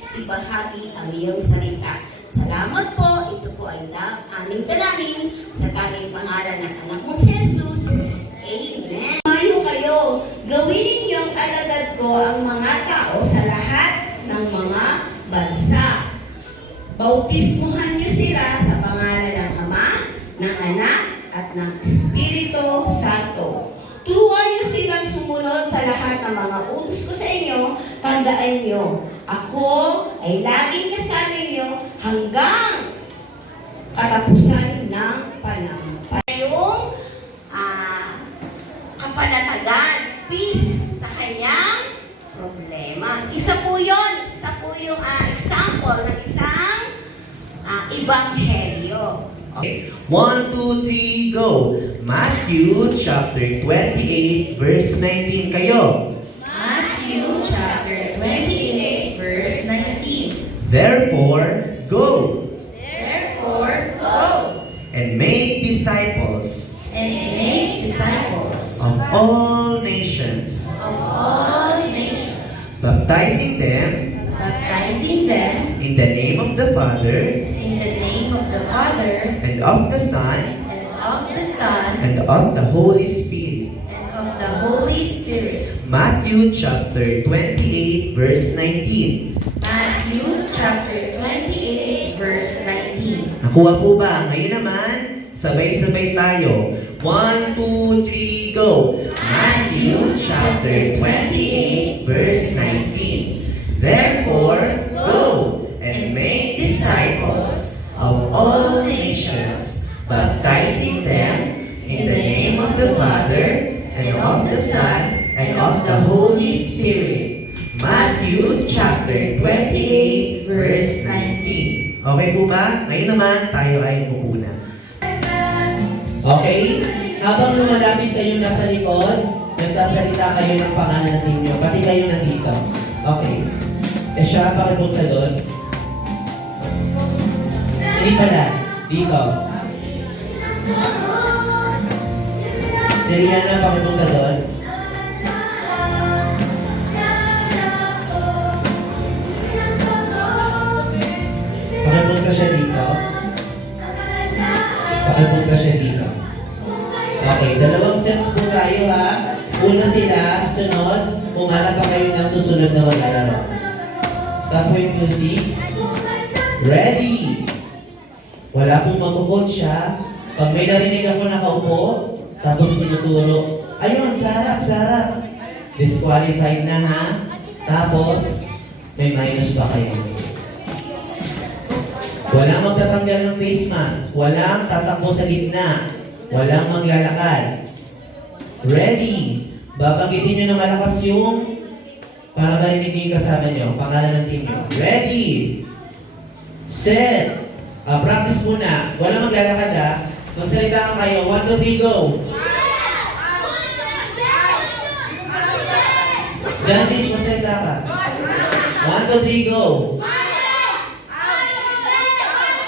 ibahagi ang iyong salita. Salamat po, ito po ay aming dalangin sa tanging pangalan ng anak mong si Jesus. Amen. Mayo kayo, gawin ninyong alagad ko ang mga tao sa lahat ng mga bansa. Bautismuhan niyo sila sa pangalan ng Ama, ng Anak, at ng Espiritu Santo. Turuan niyo silang sumunod sa lahat ng mga utos ko sa inyo. Tandaan niyo, ako ay laging kasama niyo hanggang katapusan ng panahon. Yung kapanatagan, peace sa kanyang problema. Isa po yun. Isa po yung example ng isang ebanghelyo. Okay. 1, 2, 3, go! Matthew chapter 28, verse 19. Kayo. Matthew chapter 28, verse 19. Therefore, go Therefore, go and make disciples and make disciples of all nations, of all nations, baptizing them baptizing them in the name of the Father, in the name of the Father, and of the Son, and of the Son, and of the Holy Spirit. and of the Holy Spirit. Matthew chapter 28, verse 19. Matthew chapter 28, verse 19. Nakuha po ba? Ngayon naman, sabay-sabay tayo. 1, 2, 3, go! Matthew chapter 28, verse 19. Therefore, go and make disciples of all nations, baptizing them in the name of the Father, and of the Son, and of the Holy Spirit. Matthew chapter 28, verse 19. Okay po ba? Ngayon naman, tayo ay muna. Okay? Habang lumalapit kayo nasa likod, nagsasalita kayo ng pangalan ninyo, pati kayo nandito. Okay. E siya, pakipunta doon. Hindi pala. Dito. Si Rihanna, pakipunta doon. Pakipunta siya dito. Pakipunta siya dito. Okay, dalawang sets po tayo ha. Una sila, sunod, umarap pa kayo ng susunod na maglalaro. Stop with music. Ready! Wala pong mag-coach siya. Pag may narinig ako nakaupo, tapos tinuturo, ayun, sarap, sarap. Disqualified na ha. Tapos, may minus pa kayo. Walang magtatanggal ng face mask. Walang tatakbo sa gitna. Walang maglalakad. Ready! Babanggitin nyo na malakas yung para marinig niyo yung kasama nyo. Pangalan ng team nyo. Ready! Set! Practice muna. Walang maglalakad ha. Magsalita ka kayo. 1, 2, 3, go! John Rich, magsalita ka. 1, 2, 3, go!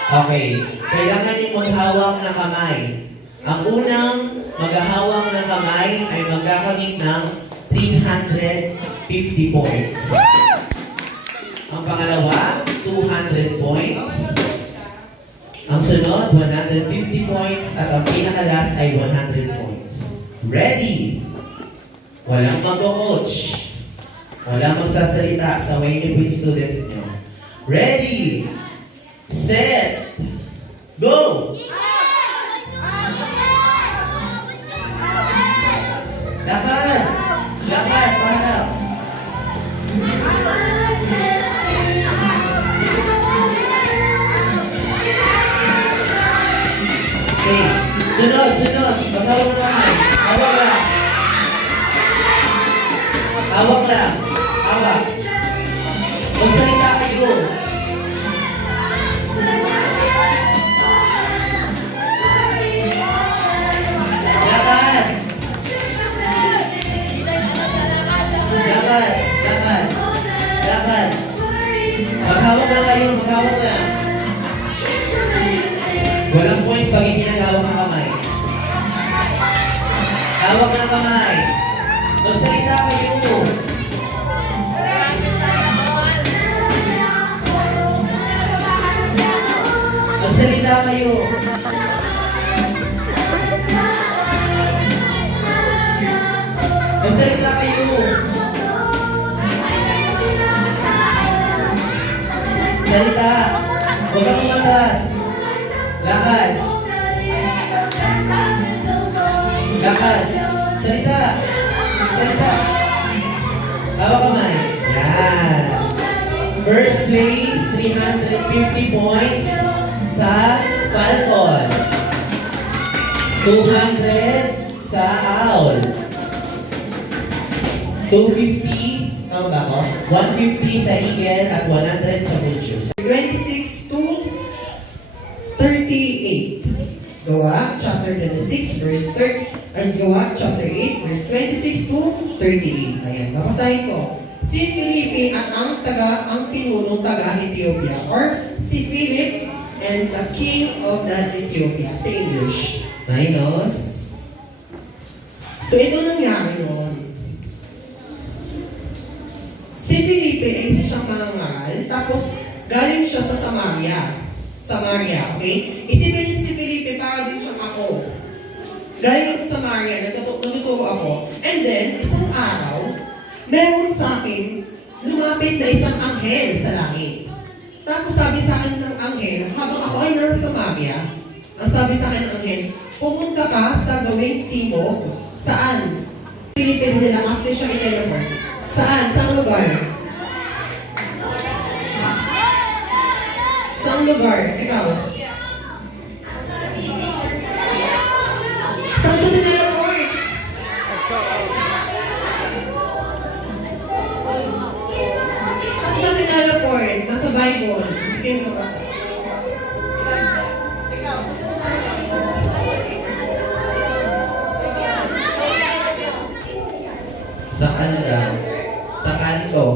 Okay. Kailangan yung maghawak ng kamay. Ang unang maghahawak ng kamay ay magkakamit ng 350 points. Ang pangalawa, 200 points. Ang sunod, 150 points. At ang pinakalas ay 100 points. Ready? Walang mag-coach. Walang magsasalita. Saway niyo po yung students niyo. Ready? Set! Go! Lakad! Lakad! Paharap! Okay. Sunod, sunod. Maghawak na kamay. Hawak lang. Hawak lang. Hawak. Magsalita kayo. Lakad! Lakad! Lakad! Lakad! Maghawak lang kayo. Maghawak lang. Walang points pag hindi naghawak ng kamay. Hawak ng kamay. Magsalita kayo. Magsalita kayo. Magsalita kayo. Salita. Huwag kang umatras. Lakad. Lakad. Salita. Salita. Hawak kamay. Yan. First place, 350 points sa Falcon. 200 sa Owl. 250, tama ba ako? 150 sa Eagle at 100 sa Vulture. 26 to 38. Gawa, chapter 26, verse 3. At Gawa, chapter 8, verse 26 to 38. Ayan, babasahin ko. Si Felipe at ang pinunong taga-Ethiopia, or si Philip and the king of the Ethiopia, sa English. Minus. So ito nangyari noon. Si Felipe ay isa siyang mangangaral, tapos galing siya sa Samaria. Samaria, okay? Isipin niyo si Felipe, para din siyang ako. Galing ako sa Samaria, natuturo ako. And then, isang araw, meron sa akin, lumapit na isang anghel sa langit. Tapos sabi sa akin ng anghel, habang ako ay nasa Samaria, ang sabi sa akin ng anghel, pumunta ka sa gawing timog. Saan? Felipe din nila, after siya i-teleport. Saan? Saang lugar? Saang lugar? Ikaw? Saan siya tineleport? Saan siya tineleport? Nasa Bible. Hindi kayo mabasa. Sa kanila. Sa kanto.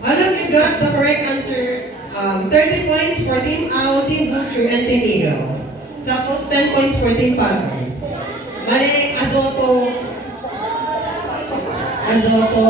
Alam you got the correct answer. 30 points for Team Owl, Team Vulture, and Team Eagle. Tapos 10 points for Team Falcon. Mali, Azoto. Azoto,